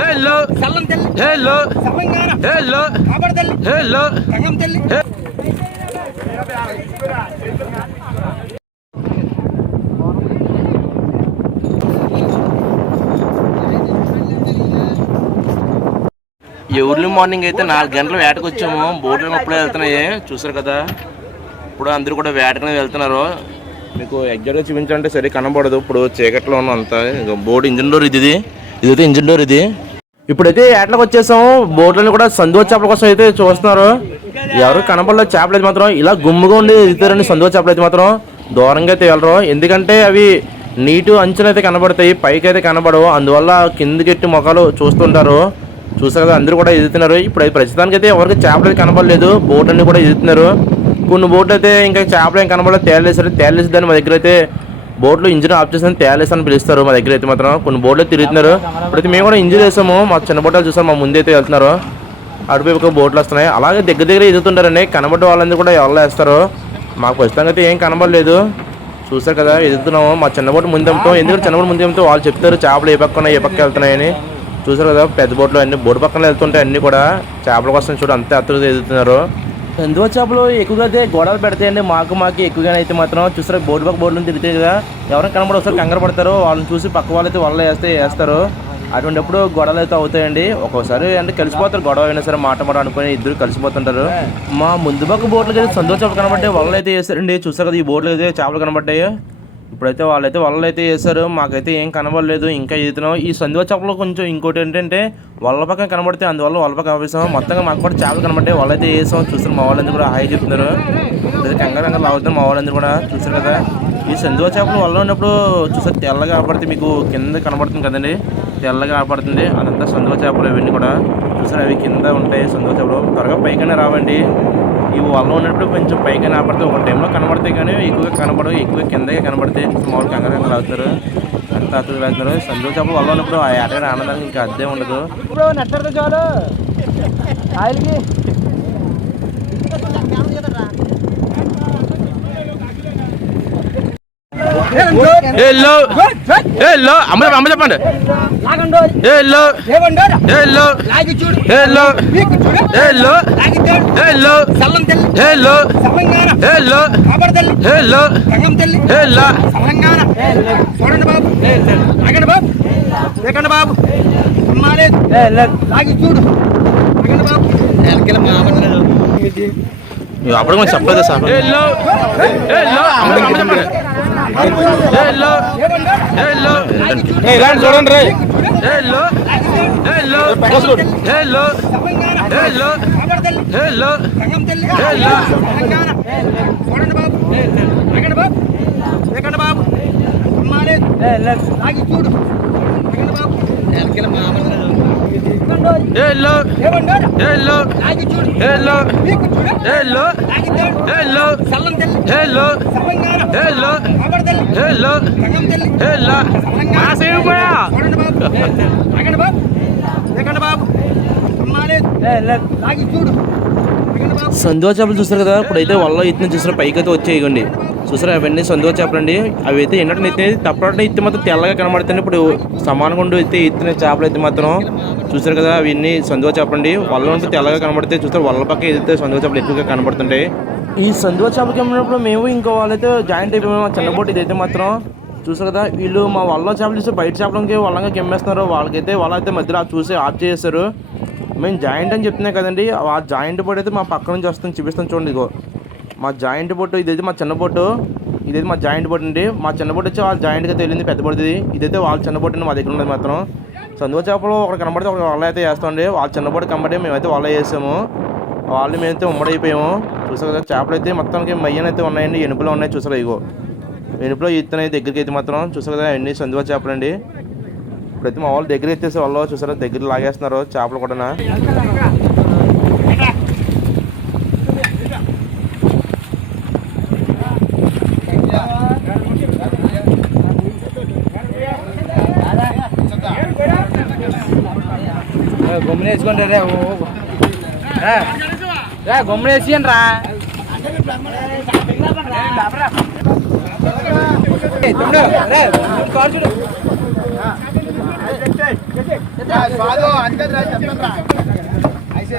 Hello hello hello hello early morning అయితే నాలుగు గంటల వేటకు వచ్చాము బోట్లు అప్పుడే వెళ్తున్నాయి. చూసారు కదా? ఇప్పుడు అందరూ కూడా వేటకనే వెళ్తున్నారు. మీకు ఎగ్జాక్ట్గా చూపించాలంటే సరే కనబడదు. ఇప్పుడు చీకట్లో ఉన్న అంతా బోట్ ఇంజిన్ డోర్ ఇది ఇది ఇదైతే ఇంజిన్ డోర్ ఇది. ఇప్పుడైతే ఏట్లకు వచ్చేసాము బోట్లను కూడా సందువ చేపల కోసం అయితే చూస్తున్నారు. ఎవరు కనపడలేదు చేపలు అయితే మాత్రం. ఇలా గుమ్ముగా ఉండి ఎదుగుతారండి సందువ చేపలు అయితే మాత్రం. దూరంగా అయితే వెళ్ళరు. ఎందుకంటే అవి నీటు అంచులు అయితే కనబడతాయి. పైకి అయితే కనబడవు. అందువల్ల కిందికెట్టి మొక్కలు చూస్తుంటారు. చూసారు కదా అందరూ కూడా ఎదుగుతున్నారు ఇప్పుడు ప్రస్తుతానికి అయితే ఎవరికి చేపలు అయితే కనబడలేదు. బోట్ అన్ని కూడా ఎదుగుతున్నారు కొన్ని బోట్లు అయితే ఇంకా చేపలు ఏం కనబడలేదు. తేలేసారు తేలేసి దాన్ని మా దగ్గర అయితే బోట్లు ఇంజిన్ ఆఫ్ చేసిన తేలేసి అని పిలుస్తారు మా దగ్గర అయితే మాత్రం. కొన్ని బోట్లు తిరుగుతున్నారు. ఇప్పుడైతే మేము కూడా ఇంజిన్ వేసాము. మా చిన్న బోటలు చూసాం మా ముందైతే వెళ్తున్నారు. అటువైపు బోట్లు వస్తున్నాయి. అలాగే దగ్గర దగ్గర ఎదుగుతుంటారండి. కనబడ్డ వాళ్ళందరూ కూడా ఎవరు వేస్తారు మాకు ఖచ్చితంగా అయితే ఏం కనబడలేదు. చూసారు కదా ఎదుగుతున్నాము. మా చిన్న బోట్ ముందు అమ్ముతాం ఎందుకంటే చిన్న బోట్ ముందు అమ్ముతాం వాళ్ళు చెప్తారు చేపలు ఏ పక్కన ఏ పక్క వెళ్తున్నాయని. చూసారు కదా పెద్ద బోట్లు అన్ని బోటు పక్కన వెళ్తుంటాయి అన్ని కూడా. చేపల కోసం చూడు అంతే అత్తరు ఎదుగుతున్నారు. ఎందువ చేపలు ఎక్కువగా అయితే గొడవలు పెడతాయండి. మాకు మాకు ఎక్కువగానే అయితే మాత్రం చూసారు బోర్డు పక్క బోర్డు తిరుగుతాయి కదా ఎవరైనా కనబడి ఒకసారి కంగారు పడతారు. వాళ్ళని చూసి పక్క వాళ్ళు అయితే వేస్తే వేస్తారు. అటువంటిప్పుడు గొడవలు అయితే అవుతాయండి. ఒక్కోసారి అంటే కలిసిపోతారు గొడవ అయినా సరే మాట మాట అనుకుని ఇద్దరు కలిసిపోతుంటారు. మా ముందు పక్క బోట్లకి అయితే సంతోష చేపలు కనబడ్డాయి వలలు అయితే వేసారండి చూసారు కదా ఈ బోట్లు అయితే చేపలు కనబడ్డాయి. ఇప్పుడైతే వాళ్ళైతే వలలు అయితే వేసారు మాకైతే ఏం కనబడలేదు. ఇంకా ఈతనం ఈ సందువ చేపలు కొంచెం ఇంకోటి ఏంటంటే వల్ల పక్కన కనబడితే అందువల్ల వల్ల పక్కన ఆపేసాం మొత్తంగా మాకు కూడా చేపలు కనబడితే వాళ్ళైతే అయితే వేసాం చూస్తారు మా వాళ్ళందరూ కూడా హాయి చెప్తున్నారు. ఇప్పుడైతే కంగారు కంగారు లాగుతున్నారు మా వాళ్ళందరూ కూడా. చూసారు కదా? ఈ సందువ చేపలు వల్ల ఉన్నప్పుడు చూసారు తెల్లగా కనబడితే మీకు కింద కనబడుతుంది కదండి? తెల్లగా కనబడుతుంది. అదంతా సందువ చేపలు ఇవన్నీ కూడా. చూసారు అవి కింద ఉంటాయి సందువ చేపలు త్వరగా పైకనే రావండి. ఇవి వల్ల ఉన్నప్పుడు కొంచెం పైగా కనబడితే ఒక టైంలో కనబడతాయి కానీ ఎక్కువగా కనబడవు. ఎక్కువగా కిందగా కనబడతాయి మామూలు కంగారు కంగారు అవుతారు అంత అతను వెళ్తున్నారు సందువ చేపలు వల్ల ఉన్నప్పుడు ఆ ఏటైనా ఆనందానికి ఇంకా అద్దె ఉండదు. హలో. అమ్మ అమ్మ చెప్పండి. చూడండి బాబు. లాగండి బాబు. లేకండి బాబు. అమ్మాలేదు లాగి చూడు లాగండి బాబు. ఎలకెళ్ళ మామలేదు అప్పుడు కొంచెం చెప్పలేదు sir. Hello. Hello. Hello. Hello చూడండి రే. Hello hello hello hello hello hello. చూడండి బాబు లాగండి బాబు లేకండి బాబు అమ్మాలేదు చూడు లాగండి బాబు చూడండి బాబు. లాగండి బాబు. లేకండి బాబు. అమ్మాలేదు లాగి చూడు. లాగండి బాబు. సందువ చేపలు చూస్తారు కదా ఇప్పుడైతే వల్ల ఇత్తిన చూసారు పైకి అయితే వచ్చేయకండి. చూసారా అవన్నీ సందువ చేపలండి. అవి అయితే ఎన్నట్టు అయితే తప్పటి ఎత్తి మాత్రం తెల్లగా కనబడుతుంది ఇప్పుడు సమానంగా ఉండి అయితే ఎత్తిన చేపలు అయితే మాత్రం చూసారు కదా అవన్నీ సందువ చేపలండి. వల్ల ఉంటే తెల్లగా కనబడితే చూస్తారు వల్ల పక్క ఏదైతే సందువ చేపలు ఎక్కువగా కనబడుతుంటాయి. ఈ సందువ చేపలకి వెళ్ళినప్పుడు మేము ఇంకో వాళ్ళైతే జాయింట్ అయిపోయాము చిన్న బోట్ ఇదైతే మాత్రం చూసారు కదా వీళ్ళు మా వల్ల చేపలు చూస్తే బయట చేపలకి వల్లంగా కెమ్మేస్తున్నారు. వాళ్ళకైతే వాళ్ళ అయితే మధ్యలో చూసి ఆఫ్ చేసేసారు మేము జాయింట్ అని చెప్తున్నాయి కదండి. ఆ జాయింట్ బోట్ అయితే మా పక్క నుంచి వస్తుంది చూపిస్తాను చూడండి ఇగో మా జాయింట్ బొట్టు ఇదైతే మా చిన్న బొట్టు. ఇదైతే మా జాయింట్ బొట్టు అండి. మా చిన్న బొట్టు వచ్చి వాళ్ళ జాయింట్గా తెలియంది పెద్ద బోట్ ఇదైతే వాళ్ళ చిన్న బొట్టు అండి మా దగ్గర ఉన్నది మాత్రం. సందువ చేపలు ఒకటి కనబడితే ఒక వల్ల అయితే వేస్తామండి వాళ్ళ చిన్న బొట్టు కనబడి మేమైతే వల్ల వేసాము వాళ్ళు మేమైతే ఉమ్మడైపోయాము చూసారు కదా చేపలు అయితే మొత్తానికి మయ్యన అయితే ఉన్నాయండి ఎనుపులో ఉన్నాయి చూసారు ఇగో. ఎనుపులో ఇత్తనాయి దగ్గరికి అయితే మాత్రం చూసారు కదా అన్ని సందువ చేపలండి ఇప్పుడైతే మా వాళ్ళు దగ్గర ఎత్తేసి వాళ్ళు చూసారా దగ్గర లాగేస్తున్నారు చేపలు కూడా గమ్మున వేసుకోండి రే రే గమ్మున వేసియండి రా కాదు అంతే చెప్తాను రా అయితే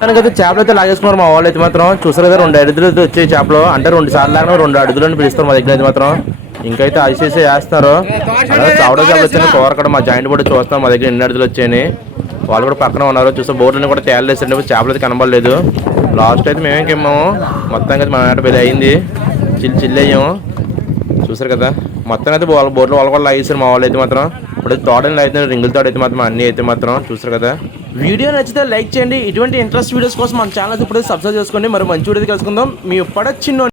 కనుకైతే చేపలు అయితే లాగేసుకున్నారు మా వాళ్ళు అయితే మాత్రం. చూసారు కదా రెండు అడుగులు అయితే వచ్చాయి చేపలు. అంటే రెండు సార్లు లాగా రెండు అడుగులు అని పిలుస్తారు మా దగ్గర అయితే మాత్రం. ఇంకైతే ఐసేసి వేస్తారు అలాగే చావడ చేపలు వచ్చాయి కూర కూడా మా జాయింట్ కూడా చూస్తాం మా దగ్గర ఎన్ని అడుగులు వచ్చాయని. వాళ్ళు కూడా పక్కన ఉన్నారు. చూస్తే బోట్లని కూడా తేలేసండి చేపలు అయితే కనబడలేదు. లాస్ట్ అయితే మేమేం కిమ్మాము? మొత్తం అయితే మన పెద్ద అయింది. చిల్లి చిల్లి అయ్యాము. చూసారు కదా మొత్తం అయితే వాళ్ళ బోట్లో వాళ్ళ కూడా లాగేసారు మా వాళ్ళు అయితే మాత్రం. ఇప్పుడు తోడని అయితే రింగుల తోడైతే అయితే మాత్రం అన్నీ అయితే మాత్రం చూసారు కదా. వీడియో నచ్చితే లైక్ చేయండి. ఇటువంటి ఇంట్రెస్ట్ వీడియోస్ కోసం మన ఛానల్ ఇప్పుడు సబ్స్క్రైబ్ చేసుకోండి. మరి మంచి వీడియో కలుసుకుందాం మీ పడ చిన్న